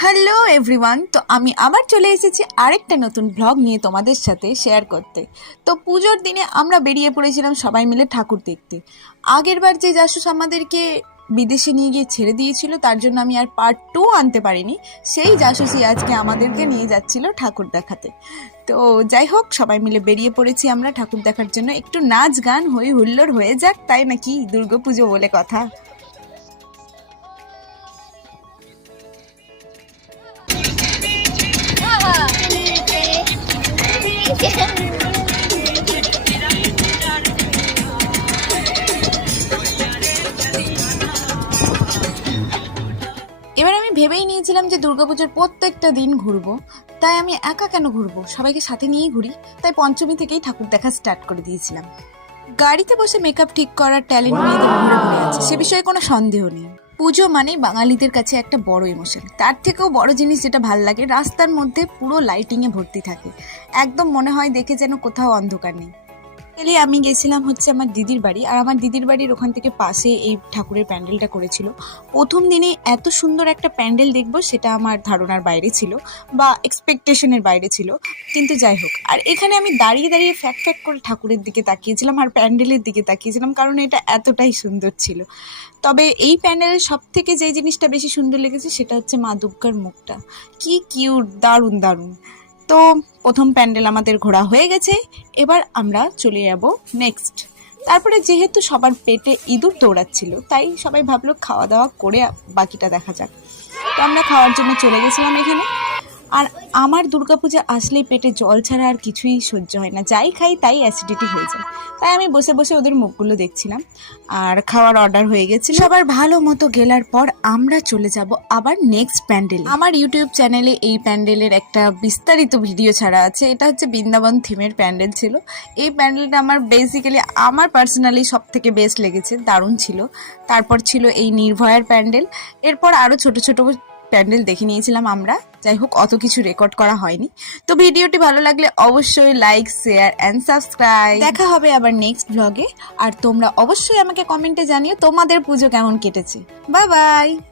Hello everyone, তো আমি আবার চলে এসেছি আরেকটা নতুন ব্লগ নিয়ে তোমাদের সাথে শেয়ার করতে। তো পুজোর দিনে আমরা বেরিয়ে পড়েছিলাম সবাই মিলে ঠাকুর দেখতে। আগের বার যে জাসুস আমাদেরকে বিদেশে নিয়ে গিয়ে ছেড়ে দিয়েছিল, তার জন্য আমি আর পার্ট 2 আনতে পারিনি। সেই জাসুসই আজকে আমাদেরকে নিয়ে যাচ্ছিল ঠাকুর দেখাতে। তো যাই হোক, সবাই মিলে বেরিয়ে পড়েছি আমরা ঠাকুর দেখার জন্য। একটু নাচ গান হই হুল্লোড় হয়ে যাক, তাই নাকি? দুর্গাপুজো বলে কথা। এবার আমি ভেবেই নিয়েছিলাম যে দুর্গাপুজোর প্রত্যেকটা দিন ঘুরবো। তাই আমি একা কেন ঘুরবো, সবাইকে সাথে নিয়েই ঘুরি। তাই পঞ্চমী থেকেই ঠাকুর দেখা স্টার্ট করে দিয়েছিলাম। গাড়িতে বসে মেকআপ ঠিক করার ট্যালেন্ট মেয়েদের ভরে ভরে আছে, সে বিষয়ে কোনো সন্দেহ নেই। পুজো মানেই বাঙালিদের কাছে একটা বড় ইমোশন। তার থেকেও বড় জিনিস যেটা ভাল লাগে, রাস্তার মধ্যে পুরো লাইটিংয়ে ভর্তি থাকে। একদম মনে হয় দেখে যেন কোথাও অন্ধকার নেই। আমি গেছিলাম হচ্ছে আমার দিদির বাড়ি, আর আমার দিদির বাড়ির ওখান থেকে পাশে এই ঠাকুরের প্যান্ডেলটা করেছিল। প্রথম দিনে এত সুন্দর একটা প্যান্ডেল দেখবো সেটা আমার ধারণার বাইরে ছিল, বা এক্সপেকটেশনের বাইরে ছিল। কিন্তু যাই হোক, আর এখানে আমি দাঁড়িয়ে দাঁড়িয়ে ফ্যাক ফ্যাক করে ঠাকুরের দিকে তাকিয়েছিলাম আর প্যান্ডেলের দিকে তাকিয়েছিলাম, কারণ এটা এতটাই সুন্দর ছিল। তবে এই প্যান্ডেলের সব থেকে যে জিনিসটা বেশি সুন্দর লেগেছে সেটা হচ্ছে মা দুর্গার মুখটা। কি কিউট, দারুণ দারুণ। তো প্রথম প্যান্ডেল আমাদের ঘোরা হয়ে গেছে, এবার আমরা চলে যাব নেক্সট। তারপরে যেহেতু সবার পেটে ইঁদুর দৌড়াচ্ছিল, তাই সবাই ভাবলো খাওয়া দাওয়া করে বাকিটা দেখা যাক। তো আমরা খাওয়ার জন্য চলে গেছিলাম এখানে। আর আমার দুর্গাপূজা আসলেই পেটে জল ছাড়া আর কিছুই সহ্য হয় না, যাই খাই তাই অ্যাসিডিটি হয়ে যায়। তাই আমি বসে বসে ওদের মুখগুলো দেখছিলাম। আর খাওয়ার অর্ডার হয়ে গেছিল। সবার ভালো মতো গেলার পর আমরা চলে যাব আবার নেক্সট প্যান্ডেল। আমার ইউটিউব চ্যানেলে এই প্যান্ডেলের একটা বিস্তারিত ভিডিও ছাড়া আছে। এটা হচ্ছে বৃন্দাবন থিমের প্যান্ডেল ছিল। এই প্যান্ডেলটা আমার পার্সোনালি সব থেকে বেস্ট লেগেছে, দারুণ ছিল। তারপর ছিল এই নির্ভয়ার প্যান্ডেল। এরপর আরও ছোট ছোট প্যান্ডেল দেখে নিয়েছিলাম আমরা। যাই হোক, অত কিছু রেকর্ড করা হয়নি। তো ভিডিওটি ভালো লাগলে অবশ্যই লাইক, শেয়ার অ্যান্ড সাবস্ক্রাইব। দেখা হবে আবার নেক্সট ব্লগে। আর তোমরা অবশ্যই আমাকে কমেন্টে জানিও তোমাদের পুজো কেমন কেটেছে। Bye bye.